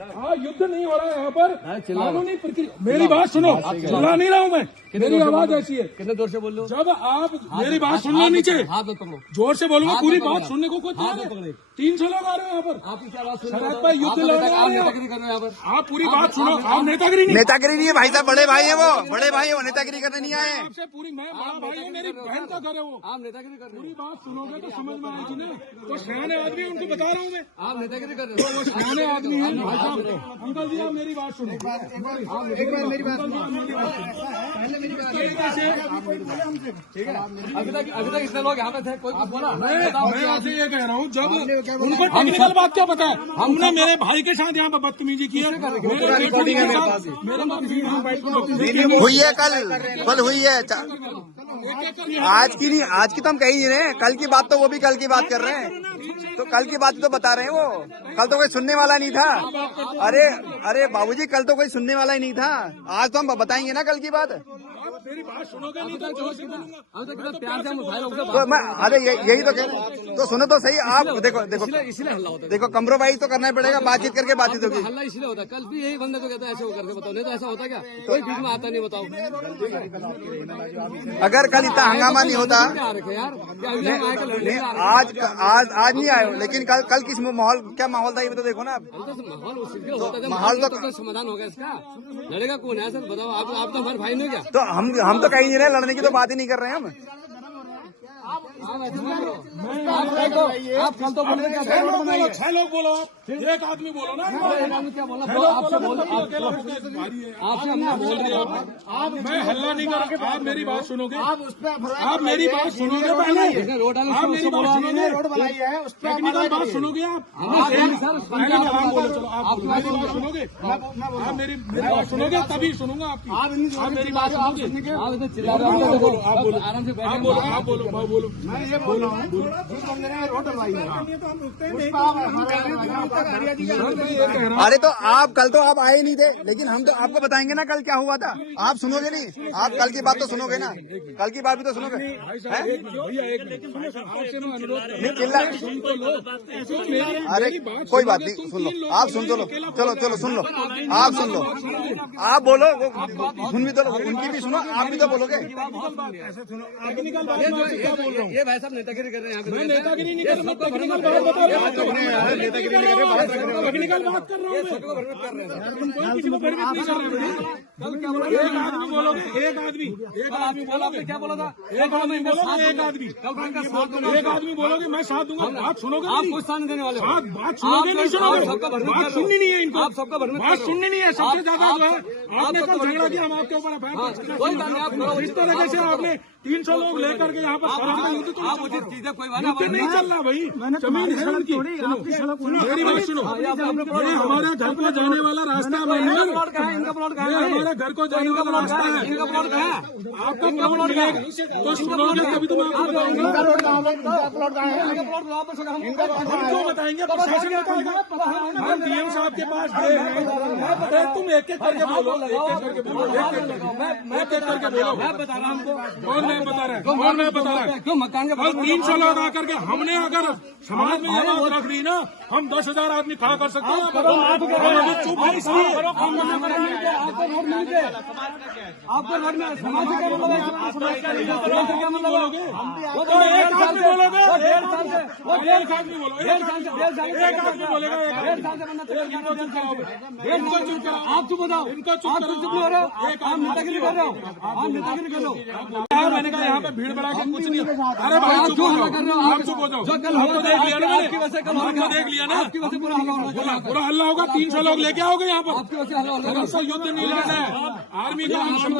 हाँ, युद्ध नहीं हो रहा है यहाँ पर, कानूनी प्रक्रिया। मेरी बात सुनो, चिल्ला नहीं रहा हूँ मैं, मेरी आवाज ऐसी है। कितने जोर से बोल रहे हो? जब आप मेरी बात सुनना नीचे हाथ मत पकड़ो। जोर से बोलूंगा, पूरी बात सुनने को कोई तैयार है? 300 लोग आ रहे हैं यहाँ पर। आपकी क्या बात सुन शरद भाई युद्ध लड़ रहे हैं नेतागिरी कर रहे हो यहाँ पर? आप पूरी बात सुनो। आप नेतागिरी नहीं, नेतागिरी नहीं है भाई साहब, बड़े भाई है वो, बड़े भाई है वो, नेतागिरी करने नहीं आए। आपसे पूरी, मैं बड़ा भाई हूँ, मेरी बहन का घर है वो। आप नेतागिरी कर रहे पूरी बात सुनोगे तो समझ में आएगी ना। तो सियाने आदमी उनको बता रहा हूँ मैं, हो? आप नेतागिरी कर रहे हो? सियाने आदमी है भाई साहब। अंकल जी आप मेरी बात सुनो, एक बार मेरी बात ठीक है, अभी तक इतने लोग यहाँ पे थे, कोई कुछ बोला? मैं आपसे ये कह रहा हूँ, जब उनको टेक्निकल बात क्या पता है? हमने मेरे भाई के साथ यहाँ पे बदतमीजी की है। हुई है, कल हुई है, आज की नहीं, आज की तो हम कह ही नहीं रहे हैं, कल की बात तो वो भी कल की बात कर रहे हैं, तो कल की बात तो बता रहे हैं वो। कल तो कोई सुनने वाला नहीं था। अरे बाबूजी, कल तो कोई सुनने वाला ही नहीं था, आज तो हम बताएंगे ना कल की बात। मेरी बात सुनोगे नहीं तो जोर से बोलूंगा। प्यार से हम उठाए लोग तो मैं, अरे यही तो कह रहे हैं, तो सुनो तो सही। आप देखो इसलिए हल्ला होता है। देखो, कम्प्रोमाइज तो करना ही पड़ेगा, बातचीत करके बातचीत होगी। हल्ला इसलिए होता है, कल भी यही बंदे को कहता है ऐसे वो करके बताओ, नहीं तो ऐसा होता क्या? कोई बीच में आता नहीं, बताओ। अगर कल इतना हंगामा नहीं होता, क्या रखे यार, क्या अभी हम आए कल लड़ने आ रहे हैं? आज नहीं आए, लेकिन कल किस माहौल, क्या माहौल था ये तो देखो ना आप। माहौल उसी होता है, माहौल तो समाधान होगा इसका। लड़ेगा कौन है सर, बताओ। आप तो हमारे भाई नहीं क्या? तो हम तो कहीं नहीं रहे, लड़ने की तो बात ही नहीं कर रहे हैं हम। आप कल तो बोले क्या? 6 लोग बोलो, आप एक आदमी बोलो ना। एक आदमी क्या बोला? आपसे हमने बोल दिया। मैं हल्ला नहीं कर रहा, आप मेरी बात सुनोगे, आप मेरी बात सुनोगे पहले, रोड आप मेरी बात सुनोगे, रोड बनाई है, उस पर टेक्निकल बात सुनोगे आप। पहले आप बोलो, चलो आप मेरी बात सुनोगे, आप मेरी बात सुनोगे तभी सुनूंगा आपकी। आप मेरी बात सुनोगे, आप इधर चिल्ला रहे आप हो, बोलो, आप बोलो, आराम से आप बोलो, आप बोलो, आप बोलो। मैं ये बोल रहा हूँ, जिस बंदे ने रोड बनवाई है उस पर आप अरे तो आप कल तो आप आए नहीं थे, लेकिन हम तो आपको बताएंगे ना कल क्या हुआ था। आप सुनोगे नहीं, आप कल की बात तो सुनोगे ना, कल की बात भी तो सुनोगे। नहीं चिल्ला, अरे कोई बात नहीं, सुन लो, आप सुन तो लो, चलो सुन लो, आप सुन लो, आप बोलो, सुन भी तो लो, उनकी भी सुनो, आप भी तो बोलोगे। ये भाई साहब नेतागिरी कर रहे हैं यहाँ पे। नेतागिरी नहीं कर रहा, टेक्निकल बात बता रहा हूँ, टेक्निकल बात कर रहा हूँ। तुम कौन किसी को भयभीत नहीं कर रहे? एक आदमी बोलोगे, एक आदमी बोलोगे, क्या बोला था? एक आदमी बोलोगे, एक आदमी बोलोगे, मैं साथ दूंगा। बात सुनोगे, आप कुछ साथ नहीं देने वाले। बात सुनोगे नहीं सुनोगे, बात सुननी नहीं है इनको, आप सबका भरमित बात सुननी नहीं है। सबसे ज्यादा जो है आपने कल झगड़ा किया, हम आपके ऊपर इस तरह से आपने 300 लोग लेकर के यहाँ पर आप उचित चीजें कोई बात युद्ध नहीं चल रहा भाई, जमीन है उनकी। मेरी बात सुनो, ये हमारे घर को जाने वाला रास्ता है, इनका प्लॉट कहाँ है? हमारे घर को जाने वाला रास्ता है। इनका प्लॉट कहाँ है? आपका प्लॉट मिलेगा तो सुनोगे तभी तो मैं आपको बताऊंगा। हम क्यों बताएंगे, प्रशासन बताएगा। हम डीएम साहब के पास गए हैं। अरे तुम एक एक करके बोलो, एक एक करके बोलो, एक एक करके बोलो। मैं बता रहा हूँ कौन नहीं बता रहा है, कौन नहीं बता रहा है? क्यों मकान के कल 300 लोग आकर के हमने अगर समाज में ये बात रख दी ना, हम 10,000 आदमी खड़ा कर सकते हैं। चुप है इसलिए आपको रोड में समाज से क्या मतलब है? क्या मतलब बोलोगे, तो एक आदमी बोलोगे, डेढ़ साल से एक आदमी बोलो, एक आदमी बोलेगा, डेढ़ साल से बंदा इनको चुप कराओ, इनको चुप कराओ, आप चुप हो जाओ। इनको चुप आप चुप हो रहे हो, आप नेतागिरी कर रहे हो, आप नेतागिरी कर रहे हो। मैंने कहा यहाँ पे भीड़ बढ़ा के कुछ नहीं। अरे भाई चुप हो जाओ, आप चुप हो जाओ। हमको देख लिया ना, आपकी वजह से कल हमको देख लिया ना, आपकी वजह से पूरा हल्ला होगा। पूरा हल्ला होगा। 300 लोग लेके आओगे यहाँ पर, आपकी वजह से हल्ला होगा। हमको युद्ध नहीं लड़ना है। आर्मी का आदमी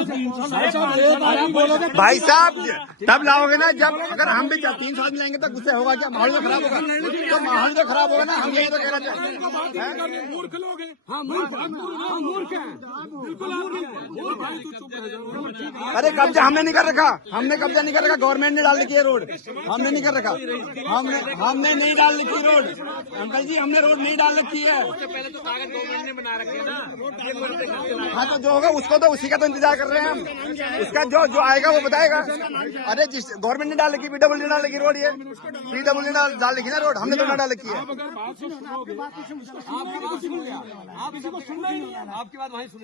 बोलोगे भाई साहब तब लाओगे ना जब, अगर हम भी 300 आदमी लाएंगे तो गुस्से होगा क्या? माहौल तो खराब होगा, तो माहौल तो खराब होगा ना। हम यही तो कह रहे थे, मूर्ख लोग हैं। हाँ मूर्ख है, बिल्कुल भाई तू चुप रह जाओ। अरे कब्जा हमने नहीं कर रखा, हमने कब्जा नहीं कर रखा, गवर्नमेंट ने डाल रखी है रोड, हमने नहीं कर रखा, हमने नहीं डाल रखी रोड। अंकल जी हमने रोड नहीं डाल रखी है। पहले तो कागज गवर्नमेंट ने बना रखे हैं ना। हाँ तो जो होगा उसको तो उसी का तो इंतजार कर रहे हैं हम। उसका जो आएगा वो बताएगा। अरे जिस गवर्नमेंट ने डाल रखी, PWD डाल रखी रोड, ये PWD डाल रखी ना रोड, हमने तो ना डाल रखी है। अगर बात सुनोगे आप इसी को सुन रहे हैं, आप इसी को सुन रहे हैं, आपकी बात वहीं सुन